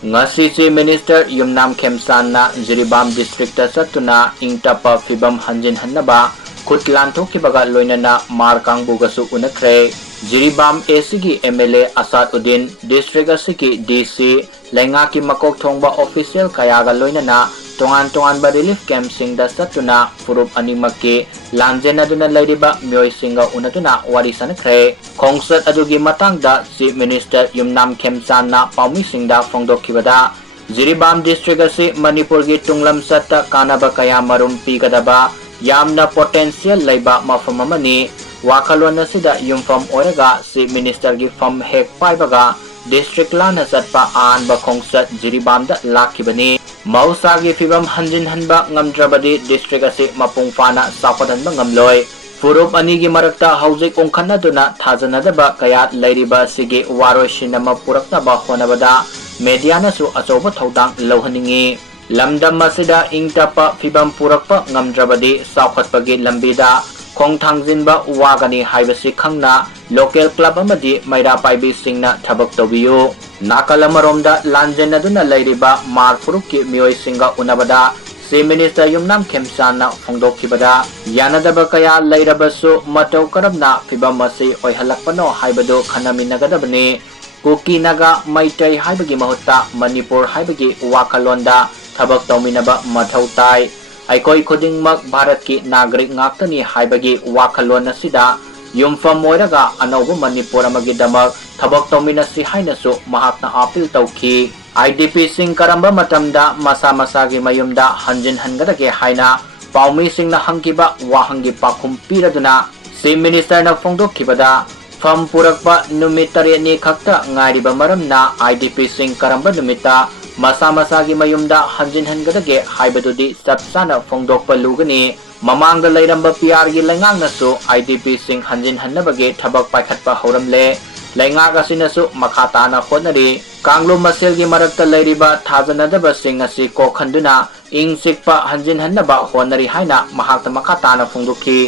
Ngasi Chief Minister Yumnam Khemsan na Jiribam District satuna ingtapa fibam hanjinhannaba khutlan thokibaga loinana markang bugasu unakre. Jiribam ACG MLA Asaduddin District asiki DC Lengaki Makok Thongba official kayaga loinana tongan ba relief camp singda satuna furup animaki lanjena duna lairiba myoy singa unatuna wari sanakre. Khongsat adugi matangda Chief Minister Yumnam Khemsan na paumi singda phongdokkibada Jiribam District asi Manipur gi tunglam satta kanaba kaya marum pigadaba yamna potential laiba mafam amani wakalon asida yumfam oraga Chief Minister gi fam hek paibaga district lana satpa an ba khongsat Jiribam da lakibani mausagi fibam hanjinhanba ngamdrabadi district asi mapung fana sapadanba ngamloi furup anigi marakta haujik ongkhanaduna thajanadaba kaya lairiba sigi waroisinama puraknaba honabada mediana su achoba thodang lohhaningi lamdam masida ingtapa fibam purakpa ngamdrabadi saukhatpagi lambida khongthangjinba wagani haibasi khangna local club amadi maira paibi singna thabak tobiyu nakalamaromda lanjenaduna lairiba marfurukki mioi singa unabada Chief Minister Yumnam Khemsan na phongdokkibada yanadaba kaya lairabasu matau karabna fibam asi oihalakpano haibadu khanaminagadabani kuki naga maitai haibagi mahutta Manipur haibagi wakalonda thabak tauminaba mathau tai aikoi khudingmak Bharat ki nagrik ngaktani haibagi wakalon asida yumfam moiraga anauba Manipur amagi damak thabak tauminasi hainasu mahakna apil tauki IDP sing karamba matamda masa-masagi mayumda hanjinhangadage haina paumi sing na hangkiba wahangi pakhum piraduna Chief Minister na phongdokkibada fam purakpa numit 8 ni khakta ngairiba maramna IDP sing karamba numita masa-masagi mayumda hanjinhangadage haibadudi sapsana phongdokpa lugani mamangda lairamba PR gi lengangnasu IDP sing hanjinhannabage thabak paikhatpa hauramle Laingak asinasu makatana honari Kanglo masilgi marakta lairiba thajanadaba sing asi kokhanduna ing sikpa hanjinhannaba honari haina mahakta makatana phongdokki